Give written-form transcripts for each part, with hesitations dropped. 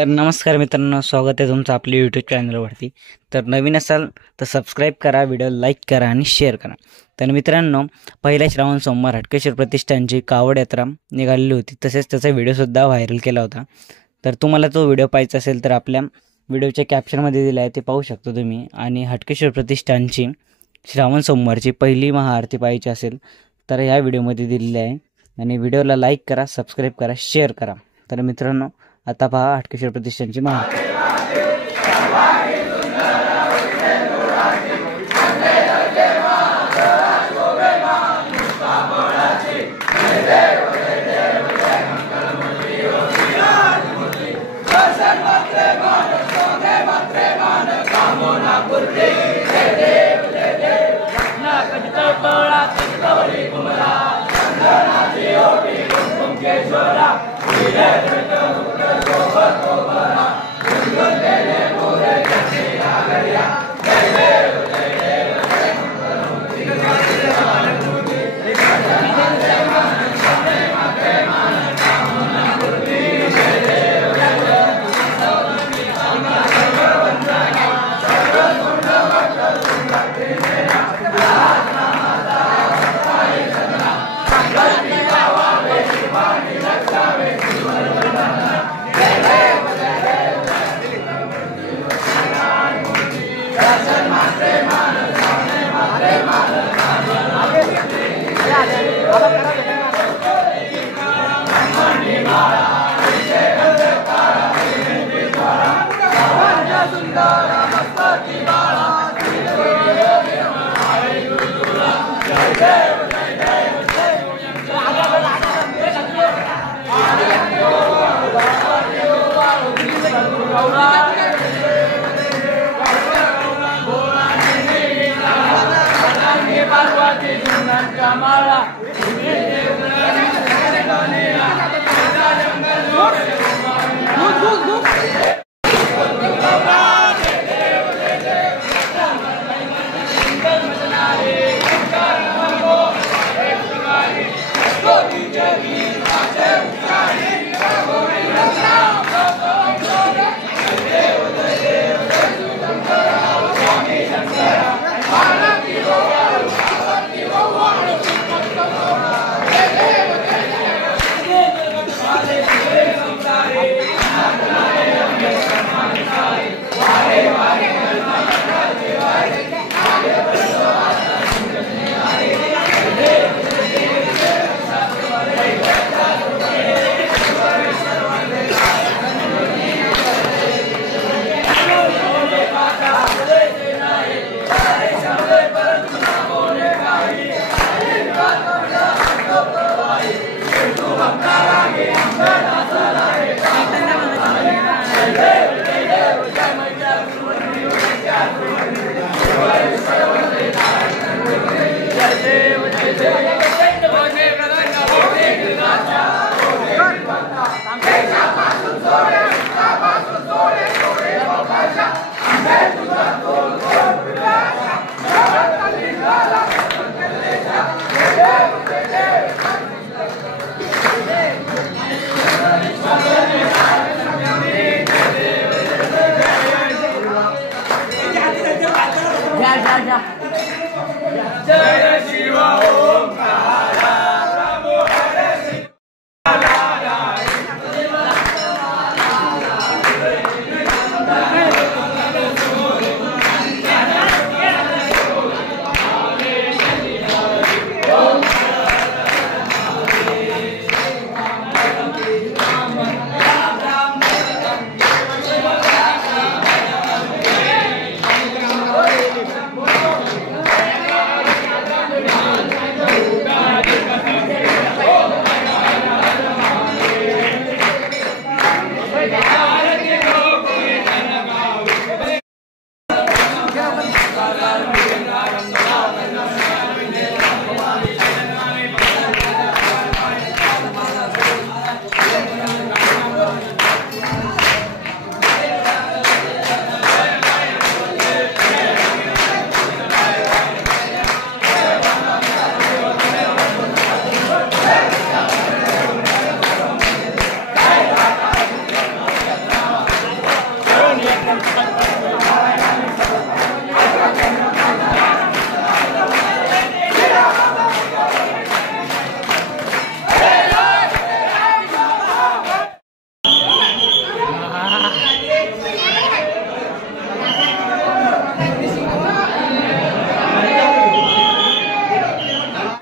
तर नमस्कार मित्रांनो, स्वागत आहे तुमचं आपल्या यूट्यूब चॅनलवरती। तर नवीन असाल तर सबस्क्राईब करा, व्हिडिओ लाईक करा आणि शेअर करा। तर मित्रांनो, पहिल्या श्रावण सोमवार हटकेश्वर प्रतिष्ठानची कावड यात्रा निघालेली होती, तसेच त्याचा व्हिडिओसुद्धा व्हायरल केला होता। तर तुम्हाला तो व्हिडिओ पाहायचा असेल तर आपल्या व्हिडिओच्या कॅप्शनमध्ये दिला आहे, ते पाहू शकता तुम्ही। आणि हटकेश्वर प्रतिष्ठानची श्रावण सोमवारची पहिली महाआरती पाहायची असेल तर ह्या व्हिडिओमध्ये दिलेली आहे। आणि व्हिडिओला लाईक करा, सबस्क्राईब करा, शेअर करा। तर मित्रांनो, आता पहा हटकेश्वर प्रतिष्ठानची महाआरती।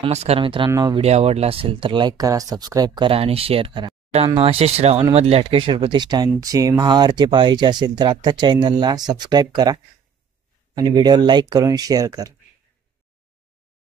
नमस्कार मित्रांनो, व्हिडिओ आवडला असेल तर लाईक करा, सबस्क्राईब करा आणि शेअर करा. मित्रांनो, असे श्रावणमधले हटकेश्वर प्रतिष्ठानची महाआरती पाहायची असेल तर आत्ताच चॅनलला सबस्क्राईब करा आणि व्हिडिओला लाईक करून शेअर करा.